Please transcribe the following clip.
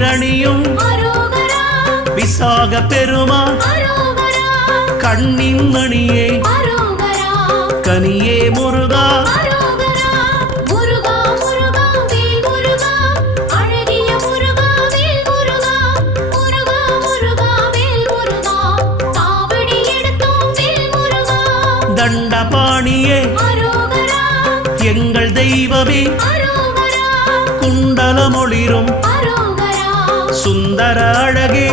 நீரணியும் விசாக பெருமான் கண்ணின் மணியே கனியே முருகா தண்டபாணியே எங்கள் தெய்வமே குண்டலமொளிரும் சுந்தர அழகே